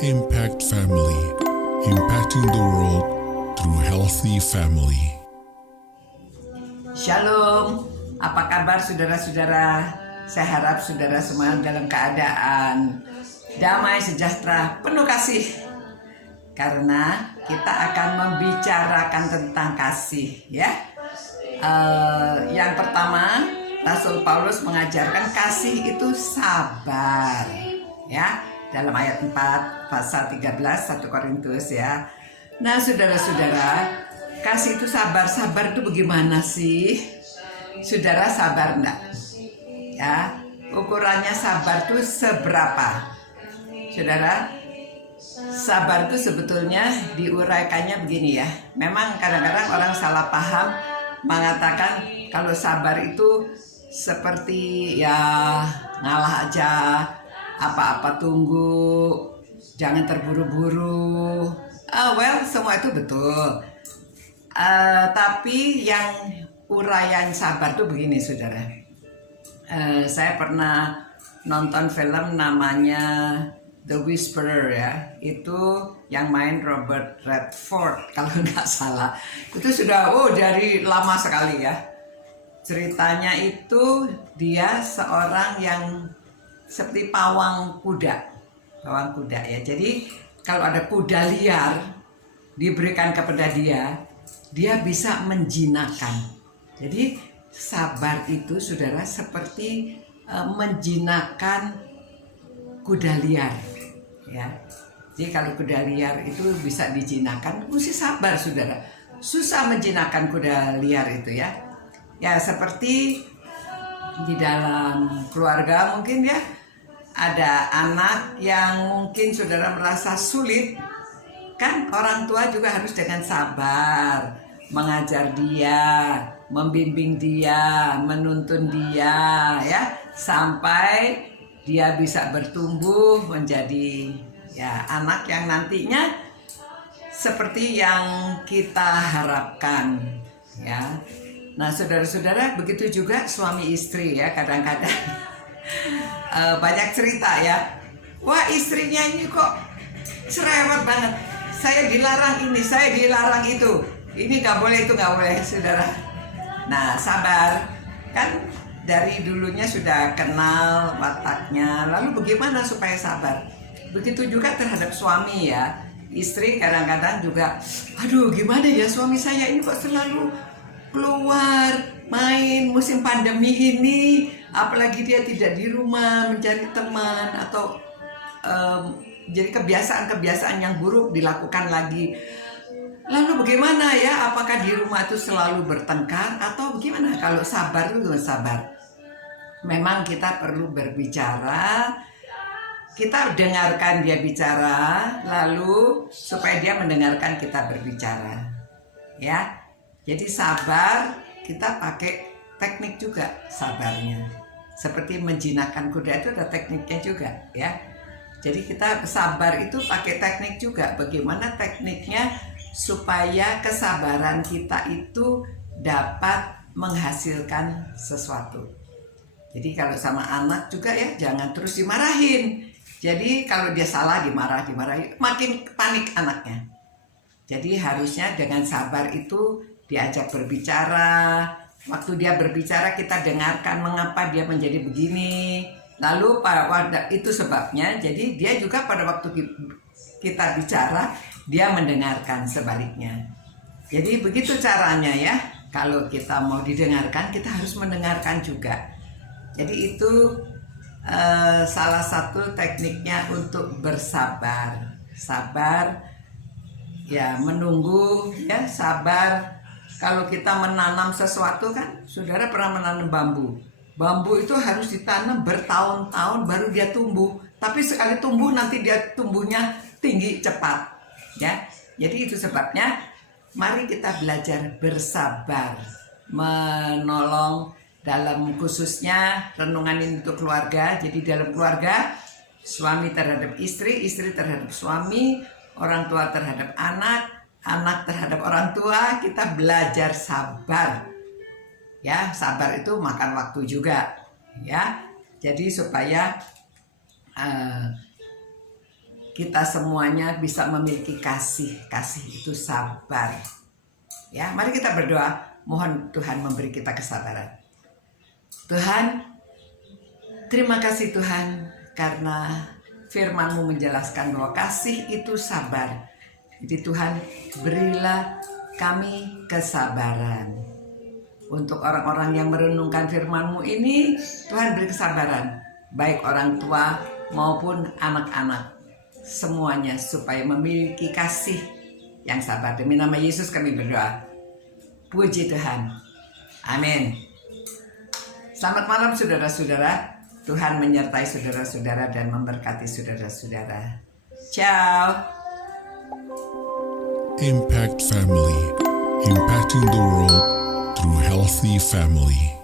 Impact Family, impacting the world through healthy family. Shalom, apa kabar saudara-saudara? Saya harap saudara semua dalam keadaan damai, sejahtera, penuh kasih. Karena kita akan membicarakan tentang kasih, ya. Yang pertama, Rasul Paulus mengajarkan kasih itu sabar, ya. Dalam ayat 4 pasal 13 1 Korintus, ya. Nah, saudara-saudara, kasih itu sabar. Sabar itu bagaimana sih? Saudara sabar enggak? Ya, ukurannya sabar itu seberapa? Saudara, sabar itu sebetulnya diuraikannya begini, ya. Memang kadang-kadang orang salah paham mengatakan kalau sabar itu seperti ya ngalah aja, apa-apa tunggu, jangan terburu-buru. Well, semua itu betul. Tapi yang uraian sabar itu begini, saudara. Saya pernah nonton film namanya The Whisperer, ya. Itu yang main Robert Redford kalau nggak salah. Itu sudah dari lama sekali, ya. Ceritanya itu dia seorang yang seperti pawang kuda, ya. Jadi kalau ada kuda liar diberikan kepada dia bisa menjinakkan. Jadi sabar itu, saudara, seperti menjinakkan kuda liar, ya. Jadi kalau kuda liar itu bisa dijinakkan, mesti sabar, saudara. Susah menjinakkan kuda liar itu, ya. Ya seperti di dalam keluarga mungkin, ya, ada anak yang mungkin saudara merasa sulit, kan orang tua juga harus dengan sabar mengajar dia, membimbing dia, menuntun dia, ya, sampai dia bisa bertumbuh menjadi ya anak yang nantinya seperti yang kita harapkan, ya. Nah, saudara-saudara, begitu juga suami istri, ya. Kadang-kadang banyak cerita, ya. Wah, istrinya ini kok cerewet banget. Saya dilarang ini, saya dilarang itu. Ini nggak boleh, itu nggak boleh, saudara. Nah, sabar. Kan dari dulunya sudah kenal wataknya. Lalu bagaimana supaya sabar? Begitu juga terhadap suami, ya. Istri kadang-kadang juga, aduh gimana ya suami saya ini kok selalu keluar main musim pandemi ini, apalagi dia tidak di rumah mencari teman atau jadi kebiasaan-kebiasaan yang buruk dilakukan lagi. Lalu bagaimana, ya? Apakah di rumah itu selalu bertengkar atau bagaimana? Kalau sabar itu sabar. Memang kita perlu berbicara, kita dengarkan dia bicara, lalu supaya dia mendengarkan kita berbicara, ya. Jadi sabar kita pakai teknik juga sabarnya. Seperti menjinakkan kuda itu ada tekniknya juga, ya. Jadi kita sabar itu pakai teknik juga. Bagaimana tekniknya supaya kesabaran kita itu dapat menghasilkan sesuatu. Jadi kalau sama anak juga, ya, jangan terus dimarahin. Jadi kalau dia salah dimarahi, makin panik anaknya. Jadi harusnya dengan sabar itu diajak berbicara. Waktu dia berbicara kita dengarkan mengapa dia menjadi begini. Lalu itu sebabnya. Jadi dia juga pada waktu kita bicara dia mendengarkan sebaliknya. Jadi begitu caranya, ya. Kalau kita mau didengarkan kita harus mendengarkan juga. Jadi itu salah satu tekniknya untuk bersabar. Sabar, ya, menunggu, ya, sabar. Kalau kita menanam sesuatu, kan, saudara pernah menanam bambu. Bambu itu harus ditanam bertahun-tahun baru dia tumbuh. Tapi sekali tumbuh nanti dia tumbuhnya tinggi cepat, ya. Jadi itu sebabnya mari kita belajar bersabar, menolong dalam khususnya renungan ini untuk keluarga. Jadi dalam keluarga, suami terhadap istri, istri terhadap suami, orang tua terhadap anak, anak terhadap orang tua, kita belajar sabar. Ya, sabar itu makan waktu juga, ya. Jadi supaya kita semuanya bisa memiliki kasih. Kasih itu sabar. Ya, mari kita berdoa, mohon Tuhan memberi kita kesabaran. Tuhan, terima kasih Tuhan karena firman-Mu menjelaskan bahwa kasih itu sabar. Jadi Tuhan, berilah kami kesabaran. Untuk orang-orang yang merenungkan firman-Mu ini, Tuhan beri kesabaran. Baik orang tua maupun anak-anak. Semuanya supaya memiliki kasih yang sabar. Demi nama Yesus kami berdoa. Puji Tuhan. Amin. Selamat malam saudara-saudara. Tuhan menyertai saudara-saudara dan memberkati saudara-saudara. Ciao. Impact Family, impacting the world through healthy family.